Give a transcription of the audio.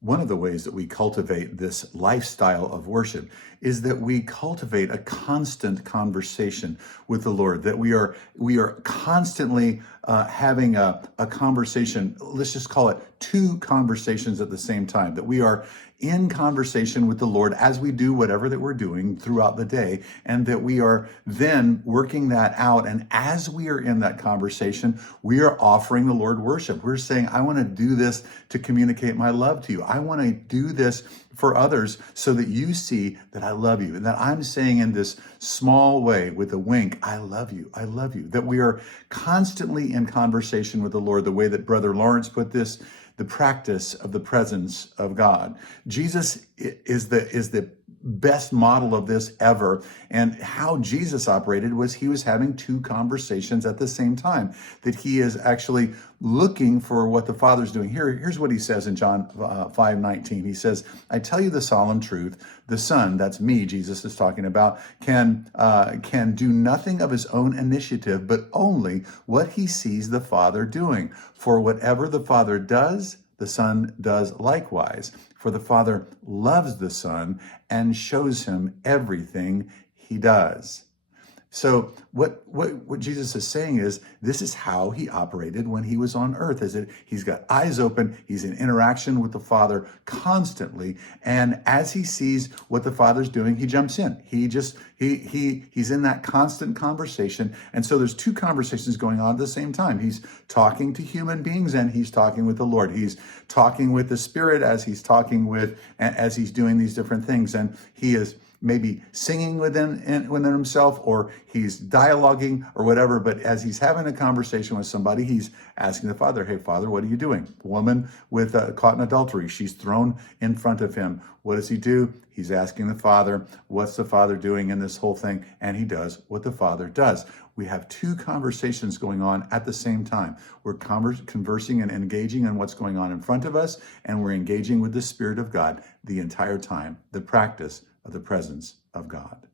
One of the ways that we cultivate this lifestyle of worship is that we cultivate a constant conversation with the Lord, that we are constantly having a conversation. Let's just call it two conversations at the same time, that we are in conversation with the Lord as we do whatever that we're doing throughout the day, and that we are then working that out. And as we are in that conversation, we are offering the Lord worship. We're saying, I want to do this to communicate my love to you. I want to do this for others so that you see that I love you, and that I'm saying in this small way with a wink, I love you, I love you. That we are constantly in conversation with the Lord, the way that Brother Lawrence put this, the practice of the presence of God. Jesus is the best model of this ever. And how Jesus operated was he was having two conversations at the same time, that he is actually looking for what the Father's doing. Here's what he says in John 5:19. He says, I tell you the solemn truth, the Son, that's me, Jesus is talking about, can do nothing of his own initiative, but only what he sees the Father doing. For whatever the Father does, the Son does likewise. For the Father loves the Son and shows him everything he does. So what Jesus is saying is, this is how he operated when he was on earth. Is that he's got eyes open, he's in interaction with the Father constantly, and as he sees what the Father's doing, he jumps in. He's in that constant conversation. And so there's two conversations going on at the same time. He's talking to human beings and he's talking with the Lord. He's talking with the Spirit as he's doing these different things, and he is maybe singing within himself, or he's dialoguing or whatever. But as he's having a conversation with somebody, he's asking the Father, hey, Father, what are you doing? The woman caught in adultery, she's thrown in front of him. What does he do? He's asking the Father, what's the Father doing in this whole thing? And he does what the Father does. We have two conversations going on at the same time. We're conversing and engaging in what's going on in front of us, and we're engaging with the Spirit of God the entire time, the practice of the presence of God.